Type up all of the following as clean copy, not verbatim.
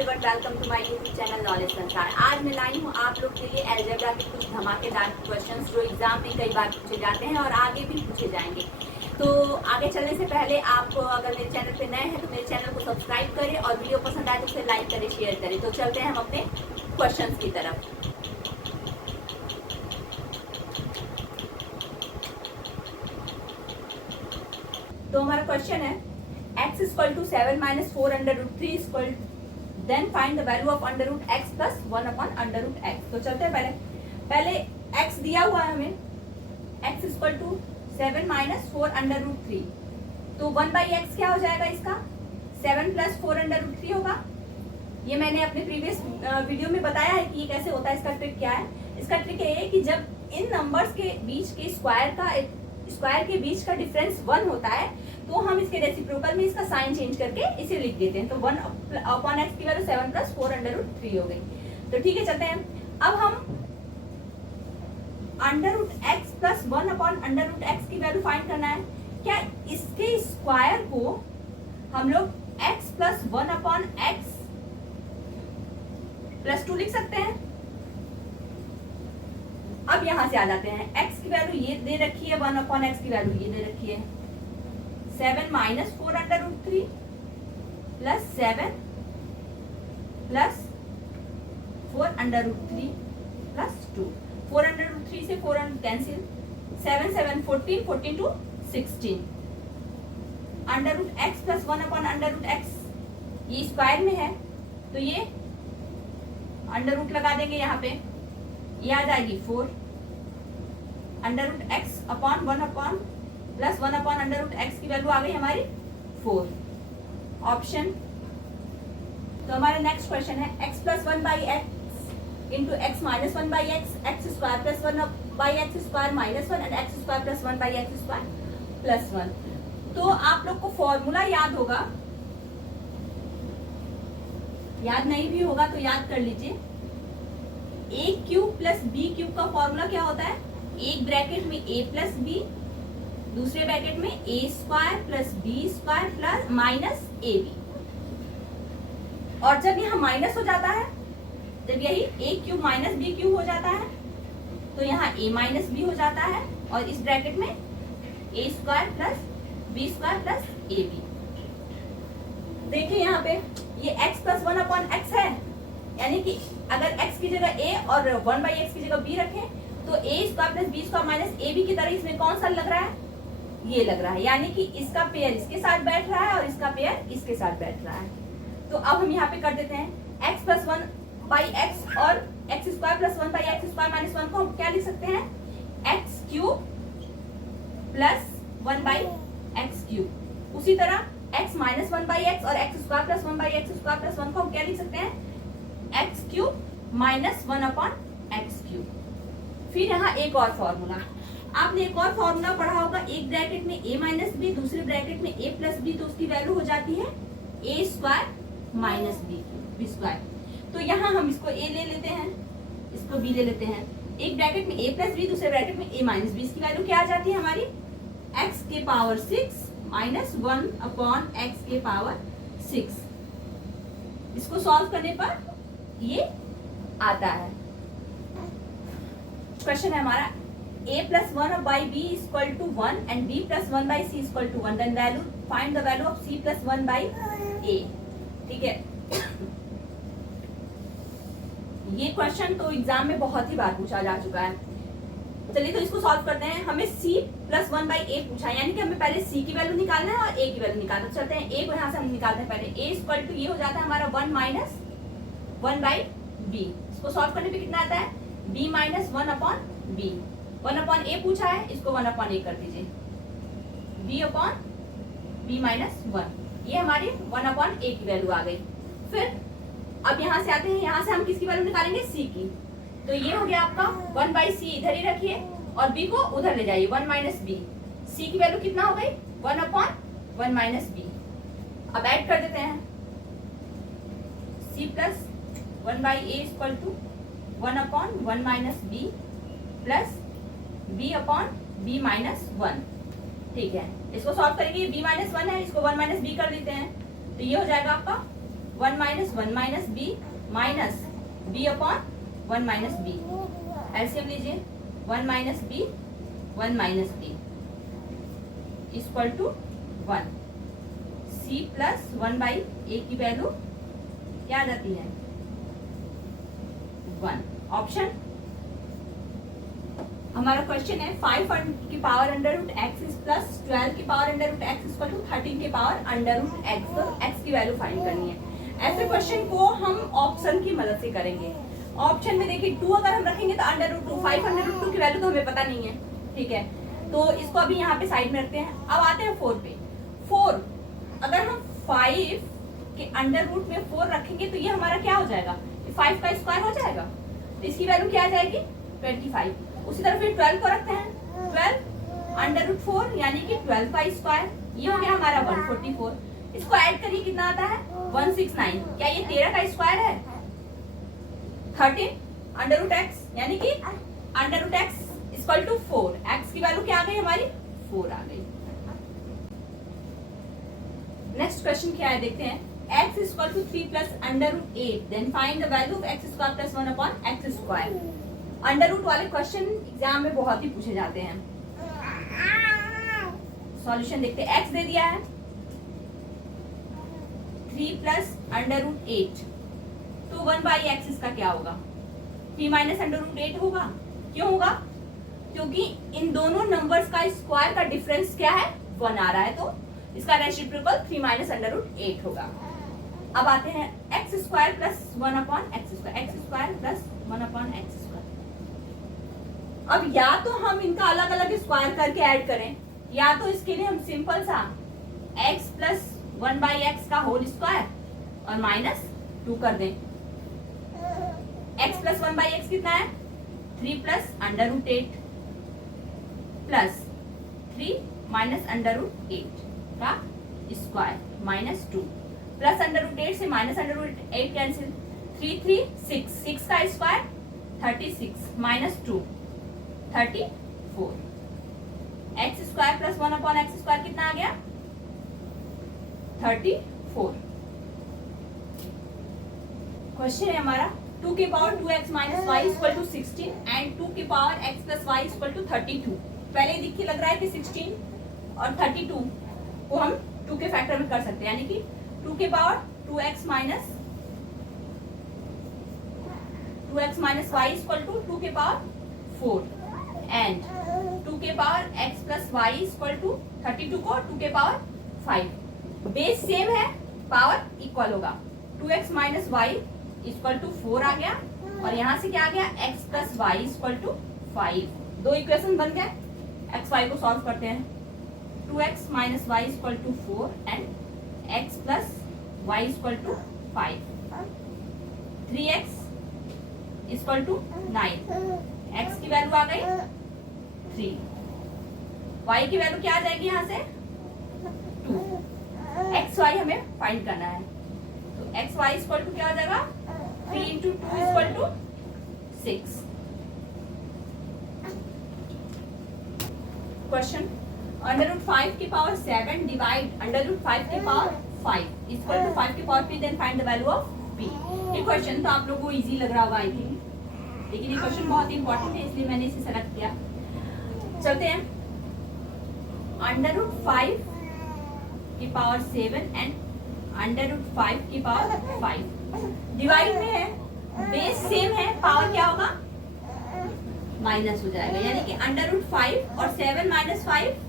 Everyone, welcome to my YouTube channel knowledge Sansar. आज मैं लाई हूँ आप लोग के लिए अलजेब्रा के कुछ धमाकेदार क्वेश्चंस जो एग्जाम में कई बार पूछे जाते हैं और आगे भी पूछे जाएंगे। तो आगे चलने से पहले आप अगर मेरे चैनल पे नए हैं तो मेरे चैनल को सब्सक्राइब करें और वीडियो पसंद आए तो उसे लाइक करें, शेयर करें। तो चलते हैं हम अपने क्वेश्चन की तरफ। तो हमारा क्वेश्चन है x equal to 7 minus 4 under root 3 equal then find the value of under root x plus 1 upon under root x. तो चलते हैं पहले x दिया हुआ है हमें, x equal to 7 minus 4 under root 3। तो 1 बाई एक्स क्या हो जाएगा इसका, 7 प्लस 4 अंडर रूट 3 होगा। ये मैंने अपने प्रीवियस वीडियो में बताया है कि ये कैसे होता है। इसका ट्रिक क्या है, इसका ट्रिक ये है कि जब इन नंबर्स के बीच के स्क्वायर के बीच का डिफरेंस 1 होता है तो हम इसके रेसिप्रोकल में इसका साइन चेंज करके इसे लिख देते हैं। तो 1 अपॉन एक्स की वैल्यू 7 प्लस 4 अंडर रूट 3 हो गई। तो ठीक है, चलते हैं। अब हम under root x plus 1 upon under root x की वैल्यू फाइंड करना है। क्या इसके स्क्वायर को हम लोग x plus 1 upon x plus 2 लिख सकते हैं। अब यहां से आ जाते हैं, x की वैल्यू ये दे रखी है, 1 अपॉन एक्स की वैल्यू ये दे रखी है। 7 minus 4 under root 3 plus 7 plus 4 under root 3 plus 2। 4 under root 3 से 4 cancel, 7 7 14, 14 two 16। Under root x plus 1 upon under root x, ये स्क्वायर में है तो ये अंडर रूट लगा देंगे यहाँ पे, ये आ जाएगी 4 under root x upon 1 upon plus 1 upon under root x की वैल्यू आ गई हमारी 4 ऑप्शन। तो हमारा नेक्स्ट क्वेश्चन है x plus 1 by x into x minus 1 by x, x square plus 1 by x square minus 1 and x square plus 1 by x square plus 1। तो आप लोग को फॉर्मूला याद होगा, याद नहीं भी होगा तो याद कर लीजिए। A cube plus b cube का फॉर्मूला क्या होता है, एक ब्रैकेट में a प्लस बी, दूसरे ब्रैकेट में a square plus b square plus minus a b. और जब यहाँ माइनस हो जाता है, जब यही a cube minus b cube हो जाता है तो यहाँ a माइनस बी हो जाता है और इस ब्रैकेट में a square plus b square plus a b. देखिए यहाँ पे ये x प्लस 1 अपॉन एक्स है, यानी कि अगर x की जगह a और 1 बाई एक्स की जगह b रखें तो a square plus b square minus a b की तरह इसमें कौन सा लग रहा है, ये लग रहा है। यानी कि इसका पेयर इसके साथ बैठ रहा है और इसका पेयर इसके साथ बैठ रहा है। तो अब हम यहाँ पे कर देते हैं x प्लस 1 बाई एक्स और x square plus 1 by x square minus 1 को हम क्या लिख सकते हैं, x cube plus 1 by x cube. उसी तरह x माइनस 1 बाई एक्स और x square plus 1 by x square plus 1 को हम क्या लिख सकते हैं, x cube minus 1 upon x cube. फिर यहाँ एक और फॉर्मूला, आपने एक और फॉर्मूला पढ़ा होगा, एक ब्रैकेट में a माइनस बी, दूसरे ब्रैकेट में a प्लस बी, तो उसकी वैल्यू हो जाती है a square minus b square. तो यहाँ हम इसको a ले लेते हैं, इसको b ले लेते हैं। एक ब्रैकेट में a प्लस बी, दूसरे ब्रैकेट में a माइनस बी, इसकी वैल्यू क्या आ जाती है हमारी, x के पावर 6 माइनस 1 अपॉन एक्स के पावर 6। इसको सॉल्व करने पर ये आता है। क्वेश्चन है हमारा a plus 1 by b equal to 1 and b plus 1 by c equal to 1, then value find the value of c plus 1 by a। ठीक है, ये क्वेश्चन तो एग्जाम में बहुत ही बार पूछा जा चुका है। चलिए तो इसको सॉल्व करते हैं। हमें c प्लस 1 बाई a पूछा है, यानी कि हमें पहले c की वैल्यू निकालना है और a की वैल्यू निकालना है। चलते हैं a को यहाँ से हम निकालते हैं पहले। a इक्वल टू ये हो जाता है हमारा 1 माइनस 1 बाई b। इसको सॉल्व करने पे कितना आता है, b minus 1 upon b। 1 upon a पूछा है, इसको 1 अपॉन a कर दीजिए, b अपॉन b माइनस 1। ये हमारी 1 अपॉन a की वैल्यू आ गई। फिर अब यहाँ से आते हैं, यहाँ से हम किसकी वैल्यू निकालेंगे, c की। तो ये हो गया आपका 1 बाई सी, इधर ही रखिए और b को उधर ले जाइए, 1 माइनस बी। c की वैल्यू कितना हो गई, 1 अपॉन 1 माइनस बी। अब ऐड कर देते हैं, c plus 1 by a equal to 1 upon 1 minus b plus b upon b minus 1। ठीक है, इसको सॉल्व करेंगे, b माइनस 1 है, इसको 1 माइनस बी कर देते हैं तो ये हो जाएगा आपका 1 minus B minus B upon 1 minus B. LCM लीजिए, 1 minus B 1 minus B equal to 1। C plus 1 by A की वैल्यू क्या आ जाती है 1। ऑप्शन हमारा क्वेश्चन है 5 की power under root x plus 12 की power under root x equal to 13 की पावर अंडर रूट एक्स। तो एक्स की वैल्यू फाइंड करनी है। ऐसे क्वेश्चन को हम ऑप्शन की मदद से करेंगे। ऑप्शन में देखिए 2 अगर हम रखेंगे तो अंडर रूट 2, 5 अंडर रूट 2 की वैल्यू तो हमें पता नहीं है, ठीक है, तो इसको अभी यहाँ पे साइड में रखते हैं। अब आते हैं 4 पे। 4 अगर हम 5 के अंडर रूट में 4 रखेंगे तो ये हमारा क्या हो जाएगा, 5 का स्क्वायर हो जाएगा, तो इसकी वैल्यू क्या आ जाएगी 25। उसी तरह फिर 12 को रखते हैं, 12 अंडर रूट 4 यानी कि 12 का स्क्वायर, ये हो गया हमारा 144। इसको ऐड करिए कितना आता है 169। क्या ये 13 का स्क्वायर है? 13 अंडर रूट एक्स यानी कि under root x equal to 4। X की वैल्यू क्या आ गई हमारी 4 आ गई। नेक्स्ट क्वेश्चन क्या है देखते हैं। x equal to 3 plus under root 8 then find the value of x square plus 1 upon x square. Under root वाले क्वेश्चन एग्जाम में बहुत ही पूछे जाते हैं। सॉल्यूशन देखते हैं। x दे दिया है 3 प्लस अंडर रूट 8, तो 1 बाई एक्स इसका क्या होगा 3 माइनस अंडर रूट 8 होगा। क्यों होगा? क्योंकि इन दोनों नंबर्स का स्क्वायर का डिफरेंस क्या है 1 आ रहा है, तो इसका रेसिप्रोकल 3 माइनस अंडर रूट 8 होगा। अब आते हैं x square plus 1 upon x square, x square plus 1 upon x square. अब या तो हम इनका अलग अलग स्क्वायर करके ऐड करें, या तो इसके लिए हम सिंपल सा x प्लस 1 बाई एक्स का होल स्क्वायर और माइनस 2 कर दें। x प्लस 1 बाई एक्स कितना है 3 plus under root 8 plus 3 minus under root 8 का square minus 2 plus under root 8 से माइनस अंडर रूट 8 कैंसिल, 3 3 6, 6 का square 36 minus 2 34। X square plus 1 upon x square कितना आ गया 34। क्वेश्चन है हमारा 2 की power 2x minus y equal to 16 and 2 की power x plus y equal to 32। पहले ही दिख लग रहा है कि 16 और 32 को हम 2 के फैक्टर में कर सकते हैं, यानी कि 2 के power 2x minus y equal to 2 के पावर 4 एंड 2 के power x plus y equal to 32 को 2 के पावर 5। बेस सेम है, पावर इक्वल होगा। 2x minus y equal to 4 आ गया और यहाँ से क्या आ गया x plus y equal to 5। 2 equation बन गए। x y को सॉल्व करते हैं। 2x minus y equal to 4 and x plus y equal to 5। 3x equal to 9। x की वैल्यू आ गई 3, y की वैल्यू क्या आ जाएगी यहाँ से 2। x y हमें फाइंड करना है, तो x y इक्वल टू क्या हो जाएगा 3 into 2 equal to 6। Question under root 5 की पावर 7 डिवाइड अंडर रूट 5 की पावर 5 इक्वल टू 5 की power p then find the value of p। ये क्वेश्चन तो आप लोगों को इजी लग रहा होगा आई थिंक, लेकिन ये क्वेश्चन बहुत ही इंपॉर्टेंट है इसलिए मैंने इसे सेलेक्ट किया। चलते हैं। अंडर रूट 5 की पावर 7 एंड अंडर रूट 5 की पावर 5 डिवाइड में है, बेस सेम है, पावर क्या होगा माइनस हो जाएगा, यानी कि अंडर रूट 5 और 7 माइनस 5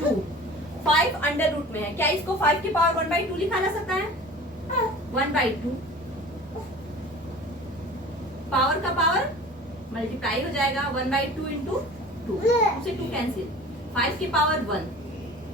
2। 5 अंडर रूट में है, क्या इसको 5 की पावर 1/2 लिखा जा सकता है 1/2। पावर का पावर मल्टीप्लाई हो जाएगा 1/2 इंटू 2 से 2 कैंसिल। 5 की पावर 1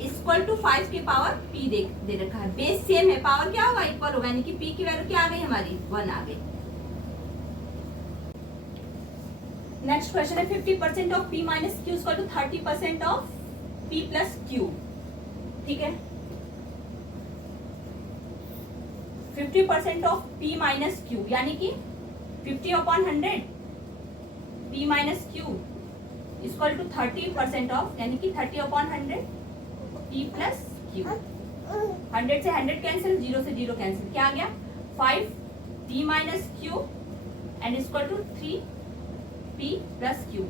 इक्वल टू 5 की पावर p दे रखा है, बेस सेम है, पावर क्या होगा इक्वल होगा, यानी कि p की वैल्यू क्या आ गई हमारी 1 आ गई। नेक्स्ट क्वेश्चन है 50% of p minus q equal to 30% of p plus q. ठीक है, 50% ऑफ p माइनस क्यू यानी कि 50/100 p minus q equal to 30% of, यानी कि 30/100 p प्लस क्यू। 100 से 100 कैंसिल, 0 से 0 कैंसिल, क्या आ गया 5p minus q and equal to 3p plus q.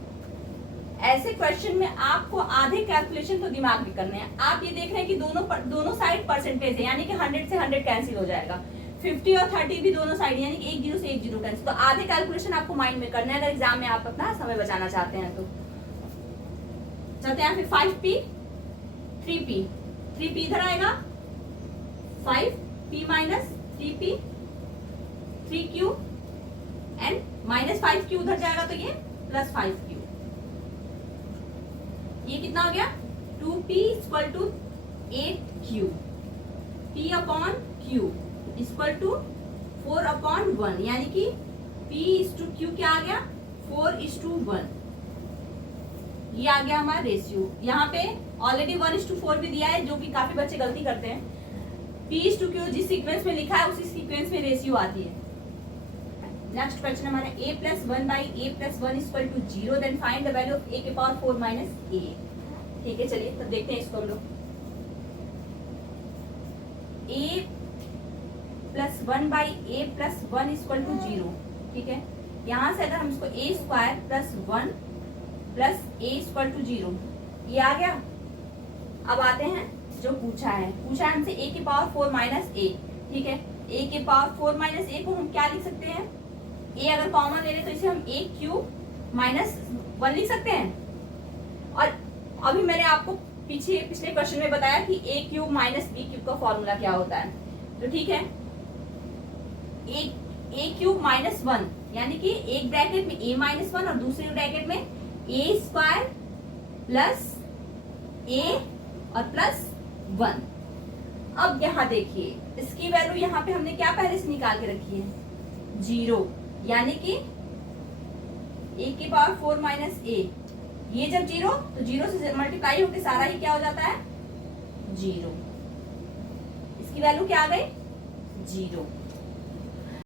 ऐसे क्वेश्चन में आपको आधे कैलकुलेशन तो दिमाग भी करने हैं। आप ये देख रहे हैं कि दोनों साइड परसेंटेज है, यानी कि 100 से 100 कैंसिल हो जाएगा, 50 और 30 भी दोनों साइड, यानी कि एक 0 से एक 0 कैंसिल। तो आधे कैलकुलेशन आपको माइंड में करना है अगर एग्जाम में आप अपना समय बचाना चाहते हैं तो। चलते हैं फिर 5p 3p, 3p इधर आएगा, 5p minus 3p 3q and minus 5q उधर जाएगा तो ये प्लस 5q। ये कितना हो गया 2p equal to 8q, p upon q equal to 4 upon 1, यानी कि p इज टू q क्या आ गया 4:1। ये आ गया हमारा रेशियो। यहाँ पे ऑलरेडी 1:4 भी दिया है, जो कि काफी बच्चे गलती करते हैं। p इज टू q जिस सीक्वेंस में लिखा है उसी सीक्वेंस में रेशियो आती है। नेक्स्ट क्वेश्चन हमारा a plus 1 by a plus 1 equal to 0, then find the value of a के पावर 4 माइनस a। ठीक है, चलिए तब देखते हैं इसको हम लोग। a plus 1 by a plus 1 equal to 0। ठीक है, यहां से अगर हम इसको a square plus 1 plus a equal to 0, ये आ गया। अब आते हैं जो पूछा है हमसे a के पावर 4 माइनस a। ठीक है, a के पावर 4 माइनस a को हम क्या लिख सकते हैं, a अगर कॉमन ले लें तो इसे हम a क्यूब माइनस 1 लिख सकते हैं। और अभी मैंने आपको पिछले क्वेश्चन में बताया कि a cube minus b cube का फॉर्मूला क्या होता है। तो ठीक है, a क्यूब माइनस 1, यानी कि एक ब्रैकेट में a माइनस 1 और दूसरे ब्रैकेट में a स्क्वायर प्लस a और प्लस 1। अब यहाँ देखिए इसकी वैल्यू यहाँ पे हमने क्या पहले से निकाल के रखी है 0, यानी कि a के पावर 4 माइनस a, ये जब 0 तो 0 से मल्टीप्लाई होकर सारा ही क्या हो जाता है 0। इसकी वैल्यू क्या आ गई 0।